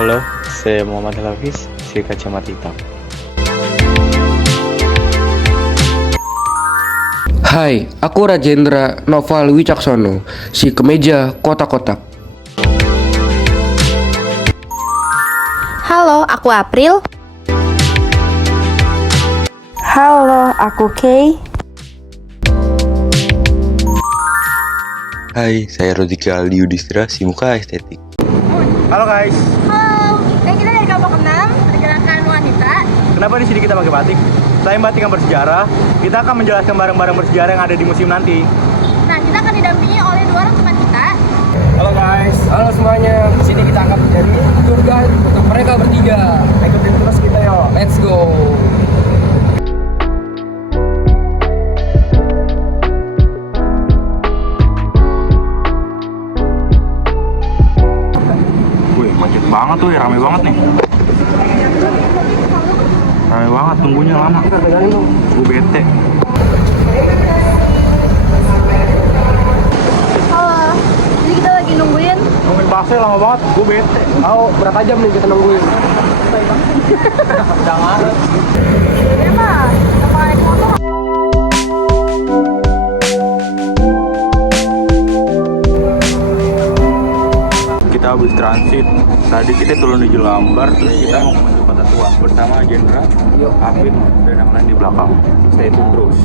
Halo, saya Muhammad Hafiz, si kacamata hitam. Hai, aku Rajendra Noval Wicaksono, si kemeja kotak-kotak. Halo, aku April. Halo, aku Kay. Hai, saya Rodika Aldi Yudhistira, si muka estetik. Halo guys, Halo, kita dari kelompok 6, pergerakan wanita. kenapa di sini kita pakai batik? Selain batik yang bersejarah, kita akan menjelaskan barang-barang bersejarah yang ada di museum nanti. Nah, kita akan didampingi oleh dua orang teman kita. Halo guys, halo semuanya. Di sini kita akan menjadi tour guide untuk mereka bertiga. Ikutin terus kita yuk. Let's go. Wih, macet banget tuh, rame banget nih. Rame banget, tunggunya lama. Gue bete. Halo, jadi kita lagi nungguin. Nungguin bakso lama banget, gue bete. Tahu berapa jam nih kita nungguin? Jangan. Ya mah, apa naik motor? Kita habis transit. Tadi kita turun di Jelambar, terus kita mau menuju Kota Tua bersama Jendra, Afid, dan yang lain di belakang. Stay tune terus.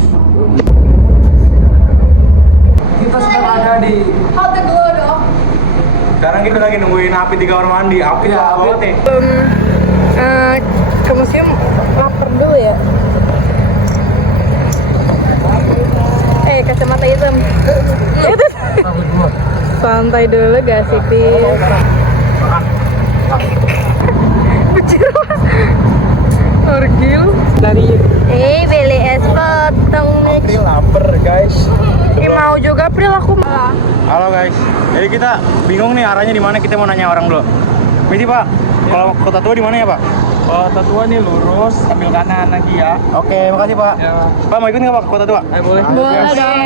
Kita sedang ada di Halte dulu dong. Sekarang kita lagi nungguin Afid di kamar mandi. Afid Iya, lama banget nih. Ke museum lapar dulu ya. Kacamata hitam. Santai dulu gak sih, Pis? Orgil dari Beli es potong nih. April lapar guys. mau juga April aku Halo guys. Jadi kita bingung nih arahnya di mana. Kita mau nanya orang dulu. Misi Pak, kalau Kota Tua di mana ya Pak? Kota Tua nih lurus, ambil kanan lagi ya. Oke, makasih Pak. Ya. Pak mau ikut nggak Pak ke Kota Tua? Boleh. Boleh dong.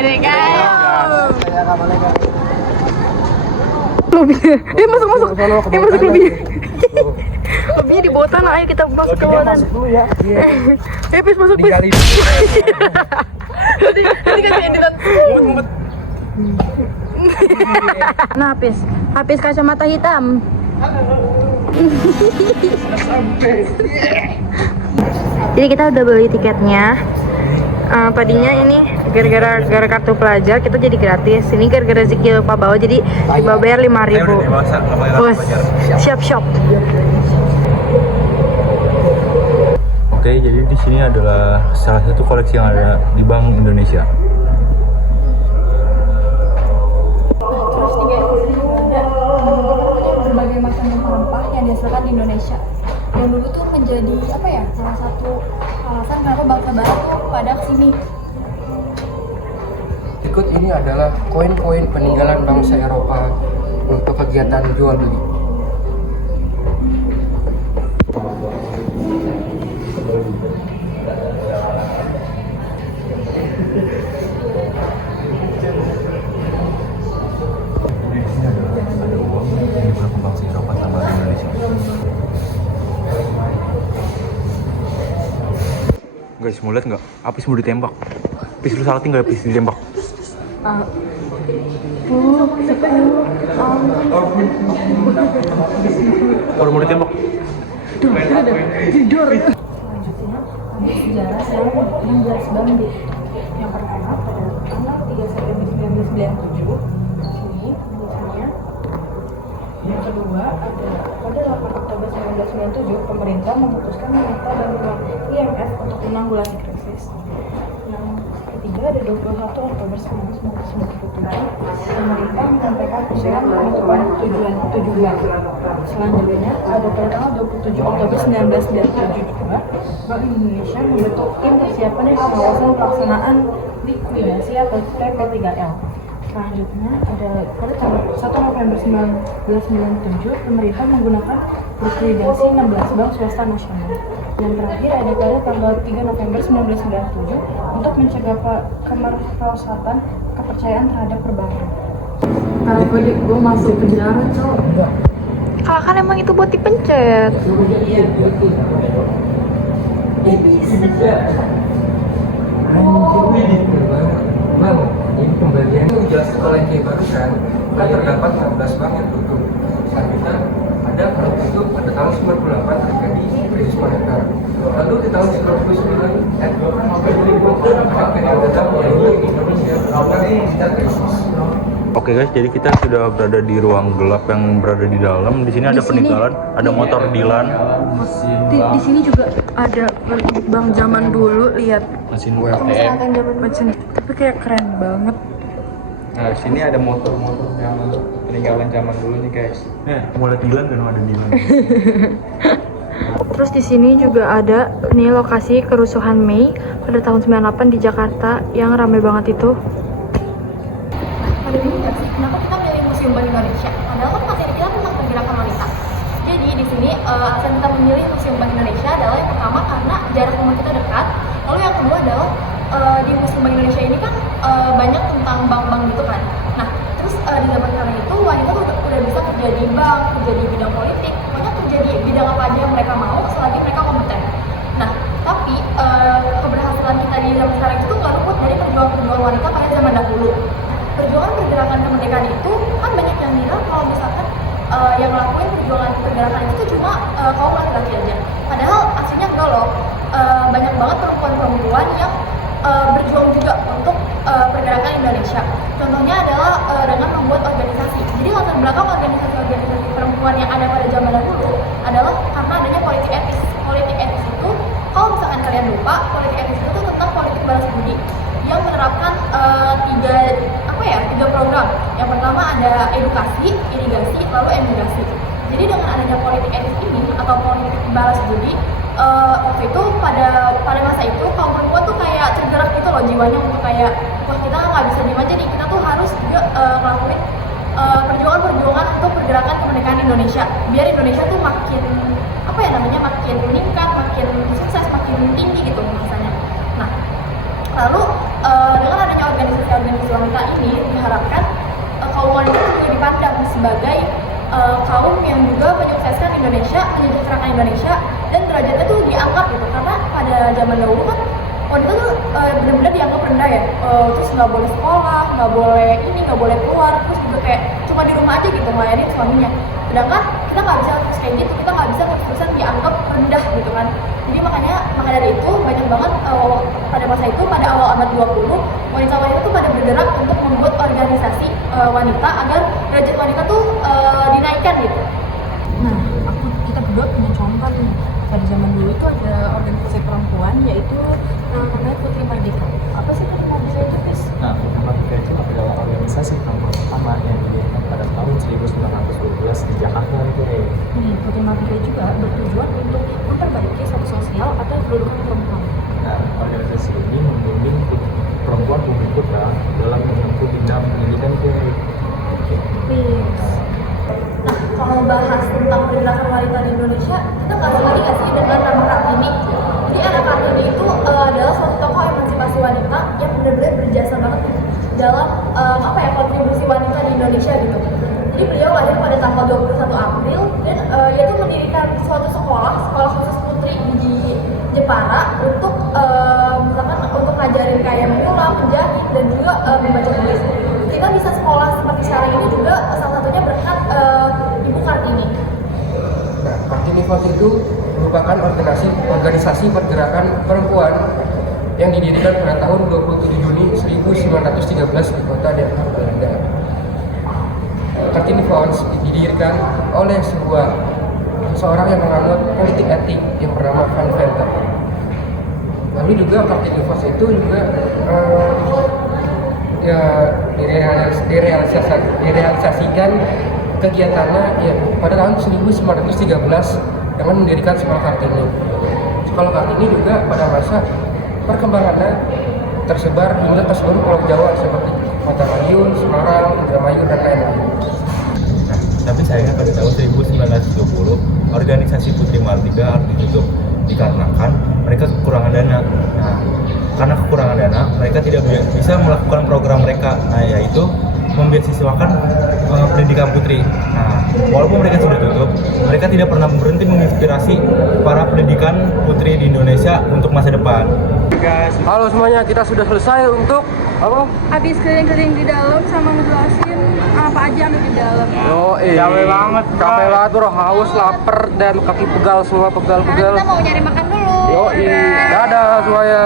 masuk lebih lebihnya di bawah tanah. Ayo kita masuk ke bawah tanah. Dulu ya. Pis masuk, Pis. Tinggalin. Ini kasih editan. Nah, Habis kacamata hitam. Jadi kita udah beli tiketnya. Tadinya ini gara-gara kartu pelajar kita jadi gratis. Ini gara-gara rezeki Pak Bawa jadi dibawa bayar 5.000. Bos, siap shop. Oke, jadi di sini adalah salah satu koleksi yang ada di Bank Indonesia. Terus tiga ada berbagai macam rempah yang dihasilkan di Indonesia. Yang dulu tuh menjadi salah satu alasan kenapa bangsa Barat tuh pada kesini. Berikut ini adalah koin-koin peninggalan bangsa Eropa untuk kegiatan jual beli. Guys, mau lihat nggak? Apis mau ditembak. Apis lu salah tinggal Apis ditembak. Kalau mau ditembak. Selanjutnya ada sejarah yang jelas Bambi. Yang pertama pada tanggal 3 September 1997 sini tulisannya. Yang kedua ada pada 8 Oktober 1997 pemerintah memutuskan meminta bantuan IMF untuk menanggulangi krisis. Yang ketiga ada 21 Oktober 1997 pemerintah menyampaikan usulan penutupan tujuan. Selanjutnya ada pada tanggal 27 Oktober 1997 juga Bank Indonesia membentuk tim persiapan dan pengawasan pelaksanaan likuidasi atau PP3L. Selanjutnya ada pada tanggal 1 November 1997 pemerintah menggunakan likuidasi 16 bank swasta nasional. Yang terakhir ada pada tanggal 3 November 1997 untuk mencegah kemerkosaan kepercayaan terhadap perbankan. Kalau gue masuk penjara, cok. Kalau kan emang itu buat dipencet. Bang, ini pembelian jelas oleh kayak barusan kan terdapat 16 bank yang tutup. Saat kita ada kalau tutup pada tahun 98 terjadi krisis moneter. Lalu di tahun 99 sampai 2000 sampai ada mulai Indonesia sedang krisis. Oke guys, jadi kita sudah berada di ruang gelap yang berada di dalam. Di sini ada peninggalan, ada motor Dilan. Di sini juga ada bank zaman dulu, lihat. Mesin ATM. Mesin, tapi kayak keren banget. Nah, sini ada motor-motor yang peninggalan zaman dulu nih guys. Mulai Dilan dan ada Dilan. Terus di sini juga ada nih lokasi kerusuhan Mei pada tahun 98 di Jakarta yang ramai banget itu. Ada bingung nggak sih kenapa kita milih Museum Bank Indonesia? Padahal kan materi kita tentang pergerakan wanita. Jadi di sini alasan kita memilih Museum Bank Indonesia adalah yang pertama karena jarak rumah kita dekat. Lalu yang kedua adalah di Museum Bank Indonesia ini kan banyak tentang bank-bank gitu kan. Nah terus di zaman sekarang itu wanita tuh udah bisa kerja di bank, kerja di bidang politik, pokoknya kerja di bidang apa aja yang mereka mau selagi mereka kompeten. Nah tapi keberhasilan kita di zaman sekarang itu nggak luput dari perjuangan wanita pada zaman dahulu. Perjuangan pergerakan kemerdekaan itu kan banyak yang bilang kalau misalkan yang ngelakuin perjuangan pergerakan itu cuma kaum laki-laki aja. Padahal aslinya enggak loh. Banyak banget perempuan-perempuan yang berjuang juga untuk pergerakan Indonesia. Contohnya adalah dengan membuat organisasi. Jadi latar belakang organisasi-organisasi perempuan yang ada pada zaman dahulu adalah karena adanya politik etis. Politik etis itu, kalau misalkan kalian lupa, politik etis itu tentang politik balas budi yang menerapkan tiga program. Yang pertama ada edukasi, irigasi, lalu emigrasi. Jadi dengan adanya politik etis ini atau politik balas budi, waktu itu pada masa itu kaum perempuan tuh kayak tergerak gitu loh jiwanya untuk kayak wah kita nggak bisa diem aja nih, kita tuh harus juga ngelakuin perjuangan untuk pergerakan kemerdekaan Indonesia biar Indonesia tuh makin makin meningkat, makin sukses, makin tinggi gitu misalnya. Nah lalu dengan adanya organisasi wanita ini diharapkan kaum wanita itu juga dipandang sebagai kaum yang juga menyukseskan Indonesia, menyejahterakan Indonesia, dan derajatnya tuh dianggap gitu karena pada zaman dahulu kan wanita tuh benar-benar dianggap rendah ya, terus nggak boleh sekolah, nggak boleh keluar, terus juga kayak cuma di rumah aja gitu melayani suaminya. Sedangkan kita nggak bisa terus kayak gitu, kita nggak bisa terus-terusan dianggap rendah gitu kan. Jadi maka dari itu banyak banget pada masa itu, pada awal abad 20, wanita-wanita tuh pada bergerak untuk membuat organisasi wanita agar derajat wanita tuh dinaikkan gitu. Nah, kita berdua punya contoh nih. Pada zaman dulu itu ada organisasi perempuan yaitu namanya Putri Mardika. Apa sih Putri Mardika itu, guys? Nah, Putri Mardika itu adalah organisasi perempuan pertama yang didirikan pada tahun 1912 di Jakarta itu. Putri Mardika juga bertujuan untuk memperbaiki status sosial atau kedudukan perempuan. Nah, organisasi ini membimbing perempuan bumi putra dalam menempuh jenjang pendidikan Nah, kalau bahas tentang pergerakan wanita di Indonesia, kita nggak sih dengan nama Kartini. Jadi anak Kartini itu adalah suatu tokoh emansipasi wanita yang benar-benar berjasa banget dalam kontribusi wanita di Indonesia gitu. Jadi beliau lahir pada tanggal 21 April dan dia tuh mendirikan suatu sekolah khusus putri di Jepara untuk untuk ngajarin kayak menyulam, menjahit dan juga membaca tulis. Kita bisa sekolah seperti sekarang ini juga salah satunya berkat Ibu Kartini. Nah, Kartini Force itu merupakan organisasi pergerakan perempuan yang didirikan pada tahun 27 Juni 1913 di kota Den Haag, Belanda. Kartini Force didirikan oleh seorang yang menganut politik etik yang bernama Van Venter. Lalu juga Kartini Force itu juga direalisasikan kegiatannya ya, pada tahun 1913 dengan mendirikan Sekolah Kartini. Sekolah Kartini juga pada masa perkembangannya tersebar hingga ke seluruh Pulau Jawa seperti Kota Madiun, Semarang, Indramayu, dan lain-lain. Tapi sayangnya pada tahun 1920 organisasi Putri Mardika harus ditutup dikarenakan mereka kekurangan dana. Nah, karena kekurangan dana, mereka tidak bisa melakukan program mereka, yaitu membeasiswakan pendidikan putri. Nah, walaupun mereka sudah tutup, mereka tidak pernah berhenti menginspirasi para pendidikan putri di Indonesia untuk masa depan. Halo semuanya, kita sudah selesai untuk apa? Habis keliling-keliling di dalam sama ngejelasin apa aja yang ada di dalam. Capek banget. Capek banget bro, haus, lapar dan kaki pegal semua, pegal-pegal. Kita mau nyari makan dulu. Dadah semuanya.